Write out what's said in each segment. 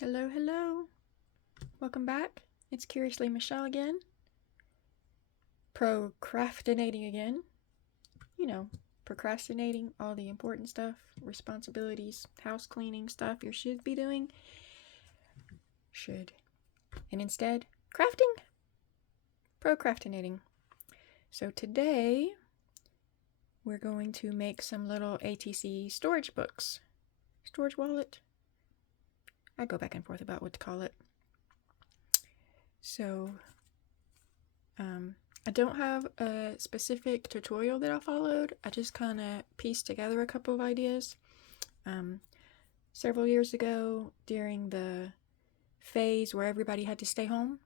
Hello, hello. Welcome back. It's Curiously Michelle again. Procrastinating again. You know, procrastinating all the important stuff, responsibilities, house cleaning stuff you should be doing. And instead, crafting. Procrastinating. So today, we're going to make some little ATC storage books. Storage wallet. I go back and forth about what to call it. So, I don't have a specific tutorial that I followed. I just kind of pieced together a couple of ideas. Several years ago, during the phase where everybody had to stay home,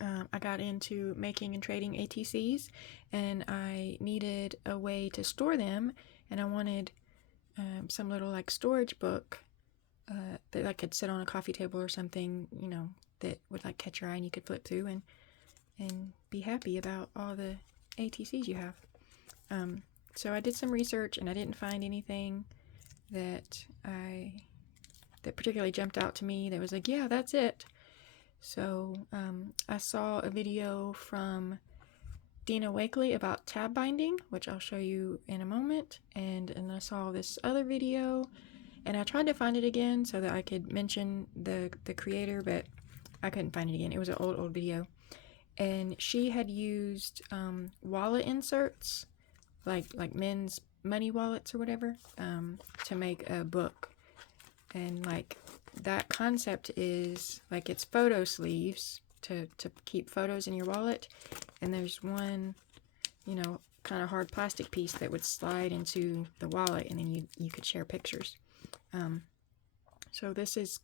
I got into making and trading ATCs, and I needed a way to store them, and I wanted some little storage book that I could sit on a coffee table or something, that would catch your eye and you could flip through and be happy about all the ATCs you have. So I did some research and I didn't find anything that particularly jumped out to me that was yeah, that's it. So I saw a video from Dina Wakely about tab binding, which I'll show you in a moment, and I saw this other video, and I tried to find it again so that I could mention the creator, but I couldn't find it again. It was an old video. And she had used wallet inserts, like men's money wallets or whatever, to make a book. And that concept is it's photo sleeves to keep photos in your wallet. And there's one, kind of hard plastic piece that would slide into the wallet, and then you could share pictures. So this is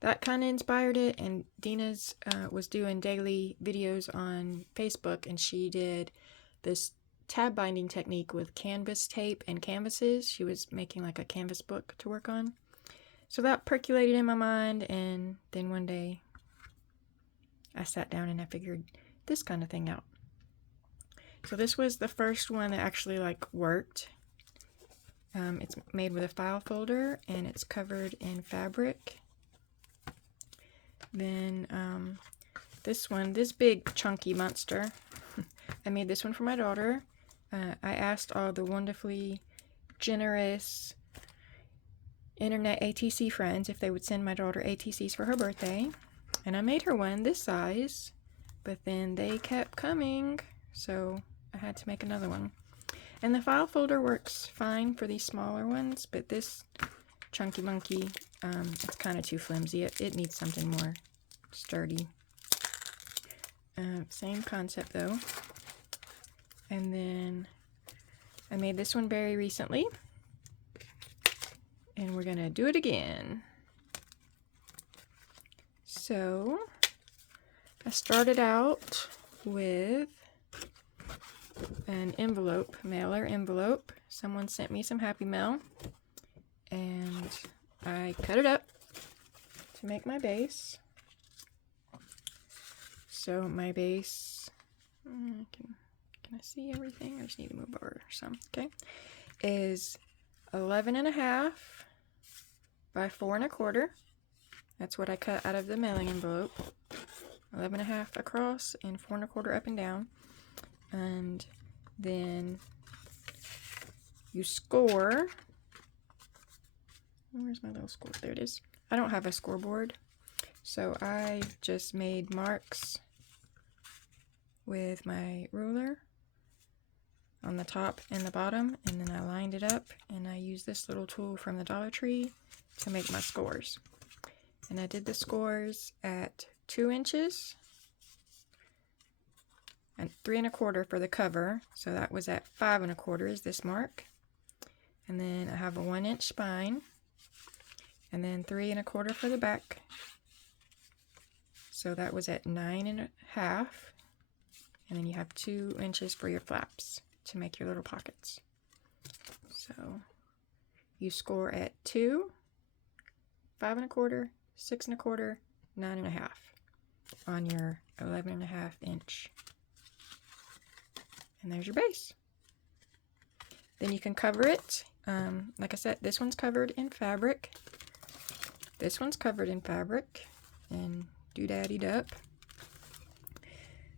that kind of inspired it, and Dina's was doing daily videos on Facebook, and she did this tab binding technique with canvas tape and canvases. She was making a canvas book to work on. So that percolated in my mind, and then one day I sat down and I figured this kind of thing out. So this was the first one that actually worked. It's made with a file folder, and it's covered in fabric. Then this big chunky monster, I made this one for my daughter. I asked all the wonderfully generous internet ATC friends if they would send my daughter ATCs for her birthday, and I made her one this size, but then they kept coming, so I had to make another one. And the file folder works fine for these smaller ones, but this chunky monkey, it's kind of too flimsy. It needs something more sturdy. Same concept though. And then I made this one very recently, and we're gonna do it again. So I started out with an envelope, mailer envelope. Someone sent me some Happy Mail, and I cut it up to make my base. So my base, can I see everything? I just need to move over some. Okay, is 11.5 by 4 1/4. That's what I cut out of the mailing envelope. 11.5 across and 4 1/4 up and down. And then you score. Where's my little score? There it is. I don't have a scoreboard, so I just made marks with my ruler on the top and the bottom, and then I lined it up, and I used this little tool from the Dollar Tree to make my scores. And I did the scores at 2 inches and 3 1/4 for the cover, so that was at 5 1/4 is this mark. And then I have a 1 inch spine, and then 3 1/4 for the back, so that was at 9 1/2. And then you have 2 inches for your flaps to make your little pockets. So you score at 2, 5 1/4, 6 1/4, 9 1/2 on your 11.5 inch. And there's your base. Then you can cover it. Like I said, this one's covered in fabric. This one's covered in fabric and doodaddied up.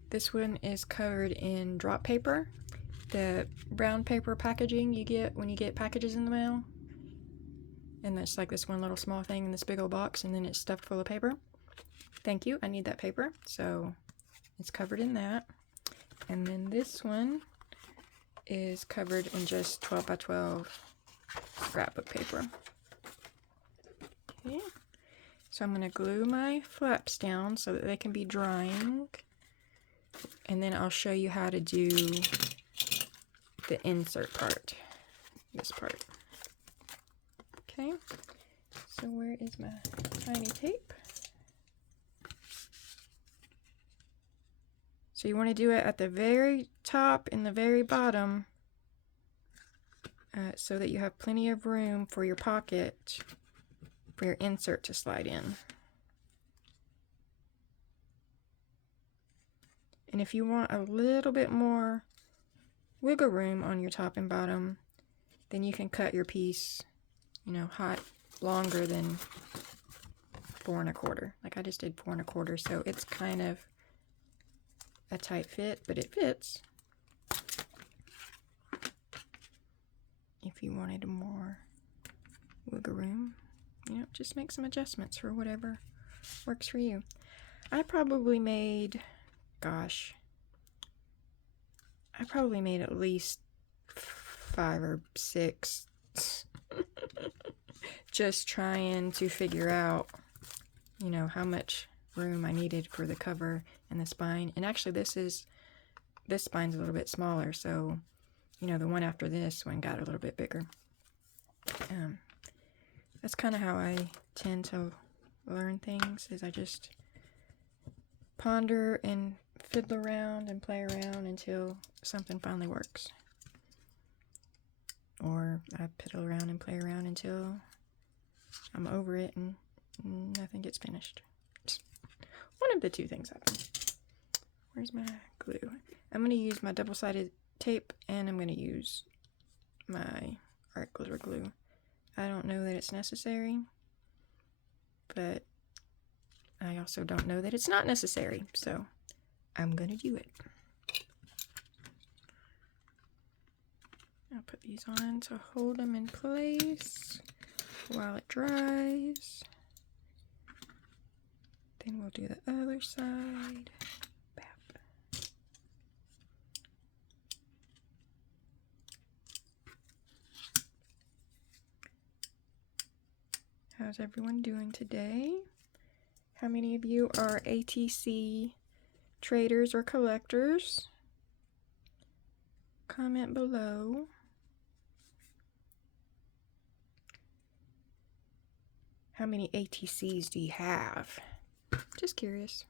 This one is covered in drop paper, the brown paper packaging you get when you get packages in the mail. And that's like this one little small thing in this big old box, and then it's stuffed full of paper. Thank you, I need that paper. So it's covered in that. And then this one is covered in just 12 by 12 scrapbook paper. Okay. So I'm going to glue my flaps down so that they can be drying. And then I'll show you how to do the insert part, this part. Okay, so where is my tiny tape? So you want to do it at the very top and the very bottom so that you have plenty of room for your pocket for your insert to slide in. And if you want a little bit more wiggle room on your top and bottom, then you can cut your piece, you know, longer than 4 1/4. Like I just did 4 1/4, so it's kind of a tight fit, but it fits. If you wanted more wiggle room, you know, just make some adjustments for whatever works for you. I probably made, gosh, I probably made at least 5 or 6 just trying to figure out, you know, how much room I needed for the cover and the spine. And actually this spine's a little bit smaller, so, you know, the one after this one got a little bit bigger. That's kind of how I tend to learn things, is I just ponder and fiddle around and play around until something finally works. Or I piddle around and play around until I'm over it and nothing gets finished. One of the two things happen. Where's my glue? I'm going to use my double-sided tape, and I'm going to use my art glitter glue. I don't know that it's necessary, but I also don't know that it's not necessary, so I'm going to do it. I'll put these on to hold them in place while it dries. Then we'll do the other side. Bap. How's everyone doing today? How many of you are ATC traders or collectors? Comment below. How many ATCs do you have? Just curious.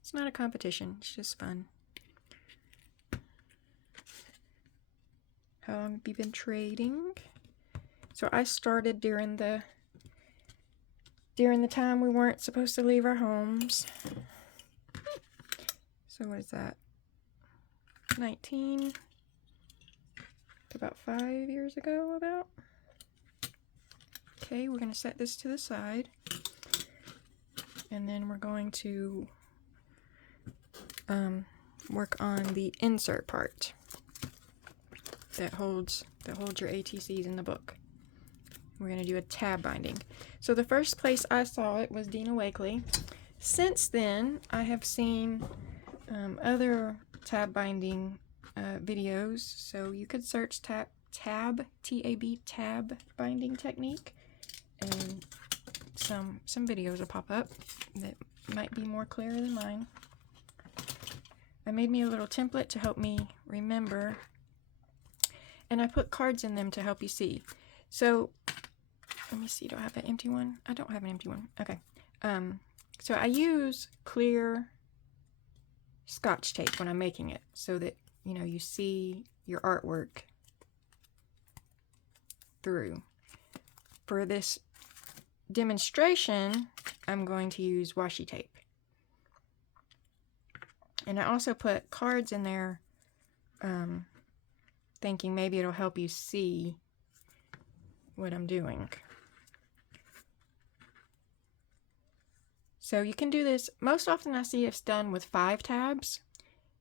It's not a competition, it's just fun. How long have you been trading? So I started during the time we weren't supposed to leave our homes. So what is that? 19? About 5 years ago, about. Okay, we're going to set this to the side. And then we're going to work on the insert part that holds your ATCs in the book. We're going to do a tab binding. So the first place I saw it was Dina Wakley. Since then, I have seen other tab binding videos. So you could search tab T-A-B, tab binding technique, and some videos will pop up that might be more clear than mine. I made me a little template to help me remember, and I put cards in them to help you see. So let me see, do I have an empty one? I don't have an empty one. Okay. So I use clear Scotch tape when I'm making it so that, you know, you see your artwork through. For this demonstration, I'm going to use washi tape. And I also put cards in there, thinking maybe it'll help you see what I'm doing. So you can do this. Most often I see it's done with 5 tabs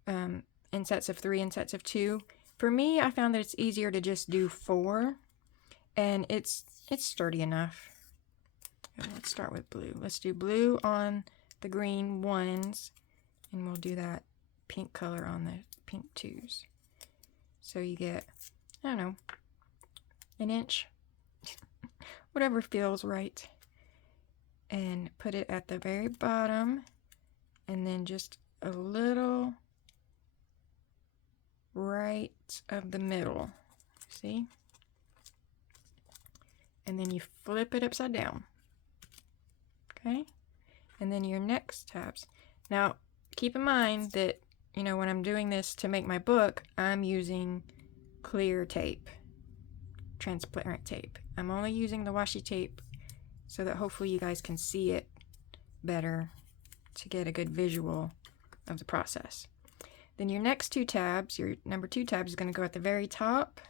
in sets of 3 and sets of 2. For me, I found that it's easier to just do 4, and it's sturdy enough. Let's start with blue. Let's do blue on the green 1s, and we'll do that pink color on the pink 2s. So you get, I don't know, an inch, whatever feels right. And put it at the very bottom, and then just a little right of the middle. See? And then you flip it upside down. Okay? And then your next tabs. Now, keep in mind that, you know, when I'm doing this to make my book, I'm using clear tape, transparent tape. I'm only using the washi tape so that hopefully you guys can see it better to get a good visual of the process. Then your next 2 tabs, your number 2 tab is going to go at the very top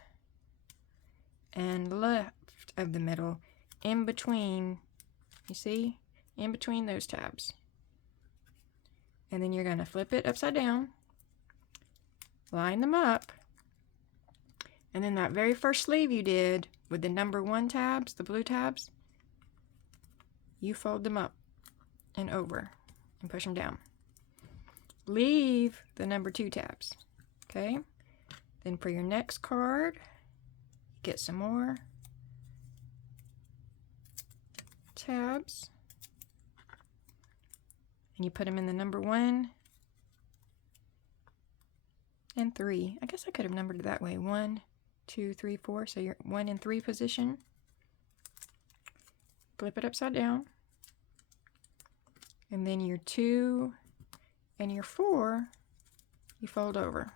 and left of the middle, in between, you see, in between those tabs. And then you're going to flip it upside down, line them up, and then that very first sleeve you did with the number 1 tabs, the blue tabs, you fold them up and over and push them down. Leave the number 2 tabs, okay? Then for your next card, get some more tabs, and you put them in the number 1 and 3. I guess I could have numbered it that way. 1, 2, 3, 4. So you're 1 and 3 position. Flip it upside down. And then your 2 and your 4, you fold over.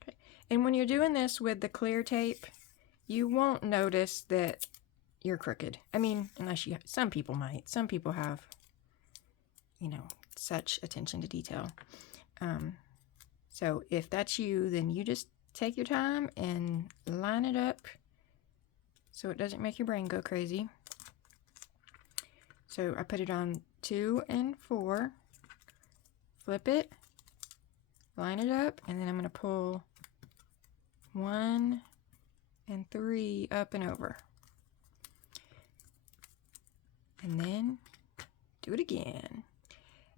Okay. And when you're doing this with the clear tape, you won't notice that you're crooked. I mean, unless you, some people might. Some people have, you know, such attention to detail. So if that's you, then you just take your time and line it up so it doesn't make your brain go crazy. So I put it on 2 and 4, flip it, line it up, and then I'm going to pull 1 and 3 up and over. And then do it again.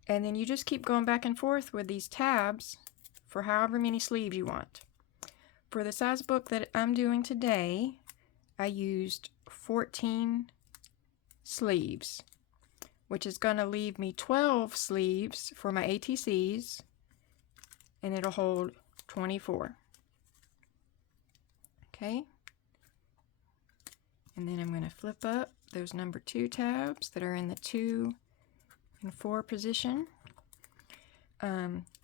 And then you just keep going back and forth with these tabs for however many sleeves you want. For the size book that I'm doing today, I used 14 sleeves, which is going to leave me 12 sleeves for my ATCs, and it'll hold 24. Okay? And then I'm going to flip up those number 2 tabs that are in the 2 and 4 position.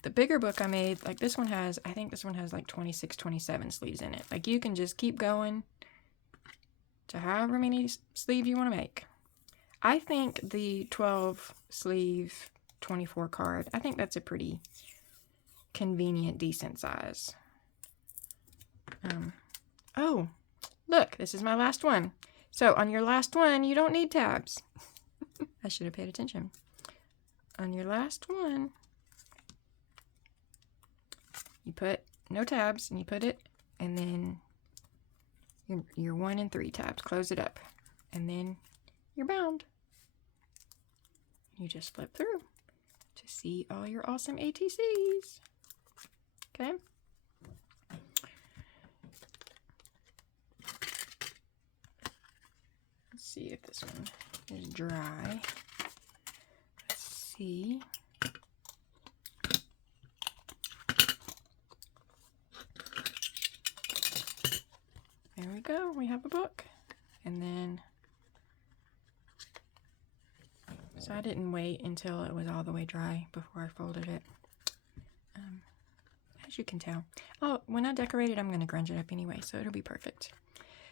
The bigger book I made, like this one has, I think this one has like 26, 27 sleeves in it. Like you can just keep going to however many sleeves you want to make. I think the 12 sleeve 24 card, I think that's a pretty convenient, decent size. Oh, look, this is my last one. So on your last one, you don't need tabs. I should have paid attention. On your last one, you put no tabs, and you put it, and then your 1 and 3 tabs. Close it up, and then you're bound. You just flip through to see all your awesome ATCs. Okay? Let's see if this one is dry. Let's see. There we go. We have a book. And then, so I didn't wait until it was all the way dry before I folded it. As you can tell. Oh, when I decorate it, I'm going to grunge it up anyway, so it'll be perfect.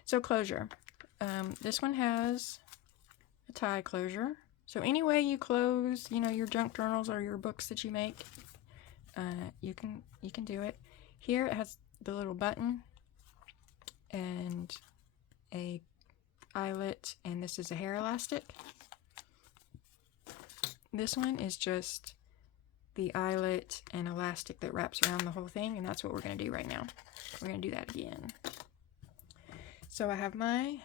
So closure. This one has a tie closure. So any way you close, you know, your junk journals or your books that you make, you can do it. Here it has the little button and a eyelet, and this is a hair elastic. This one is just the eyelet and elastic that wraps around the whole thing, and that's what we're going to do right now. We're going to do that again. So I have my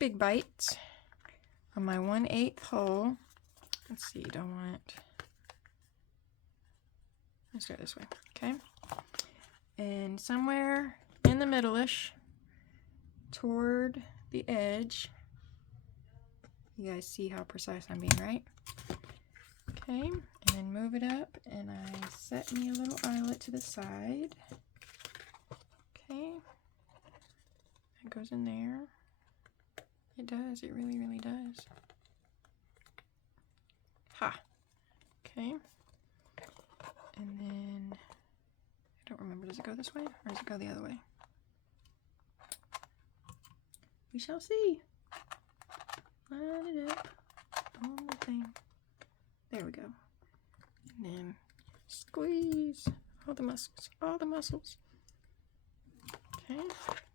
big bite on my 1/8 hole. Let's see, let's do it this way, okay? And somewhere in the middle-ish, toward the edge, you guys see how precise I'm being, right? Okay, and then move it up, and I set me a little eyelet to the side. Okay, that goes in there. It does, it really, really does. Ha! Okay, and then, I don't remember, does it go this way, or does it go the other way? We shall see. Line it up on the thing. There we go. And then squeeze all the muscles, all the muscles. Okay,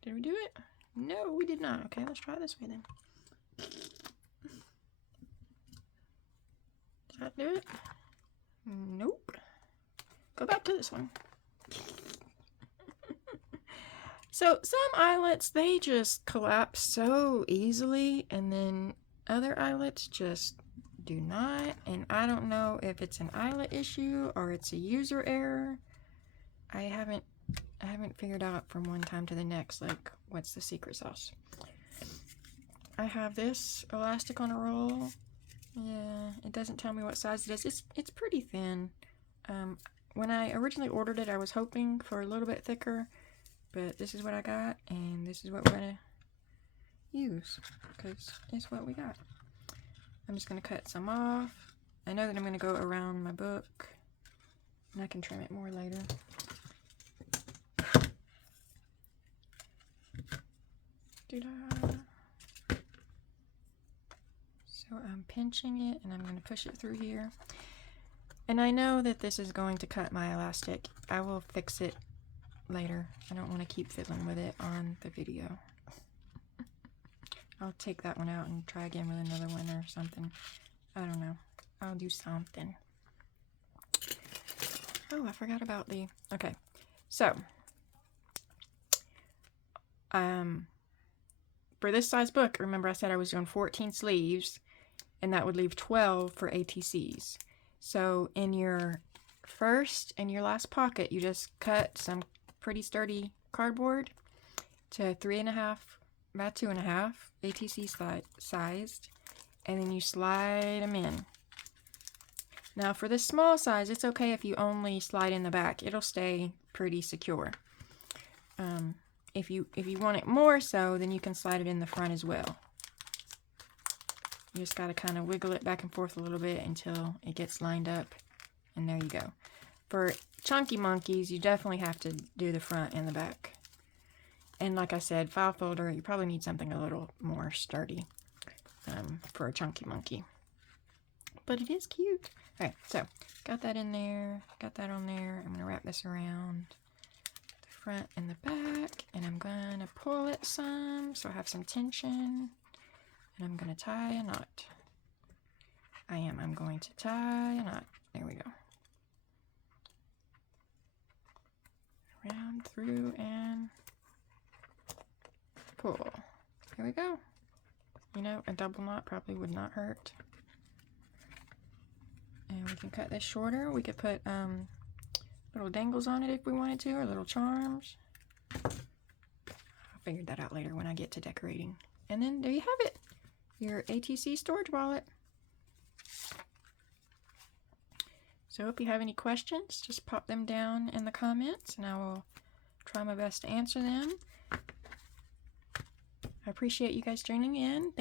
did we do it? No, we did not. Okay, let's try it this way then. Did that do it? Nope. Go back to this one. So some eyelets, they just collapse so easily, and then other eyelets just do not, and I don't know if it's an eyelet issue or it's a user error. I haven't figured out from one time to the next, like, what's the secret sauce. I have this elastic on a roll. Yeah, it doesn't tell me what size it is. It's pretty thin. When I originally ordered it, I was hoping for a little bit thicker, but this is what I got, and this is what we're gonna use, because it's what we got. I'm just going to cut some off. I know that I'm going to go around my book, and I can trim it more later. So I'm pinching it, and I'm going to push it through here. And I know that this is going to cut my elastic. I will fix it later. I don't want to keep fiddling with it on the video. I'll take that one out and try again with another one or something. I don't know. I'll do something. Oh, I forgot about the... Okay. So, for this size book, remember I said I was doing 14 sleeves, and that would leave 12 for ATCs. So, in your first and your last pocket, you just cut some pretty sturdy cardboard to 3.5 by 2.5 ATC sized, and then you slide them in. Now for this small size, it's okay if you only slide in the back. It'll stay pretty secure. If you want it more so, then you can slide it in the front as well. You just got to kind of wiggle it back and forth a little bit until it gets lined up, and there you go. For chunky monkeys, you definitely have to do the front and the back. And like I said, file folder, you probably need something a little more sturdy for a chunky monkey. But it is cute. Alright, so got that in there, got that on there. I'm going to wrap this around the front and the back, and I'm going to pull it some so I have some tension. And I'm going to tie a knot. I'm going to tie a knot. There we go. Round through and pull. Here we go. You know, a double knot probably would not hurt. And we can cut this shorter. We could put little dangles on it if we wanted to, or little charms. I'll figure that out later when I get to decorating. And then there you have it. Your ATC storage wallet. So if you have any questions, just pop them down in the comments and I will try my best to answer them. I appreciate you guys joining in.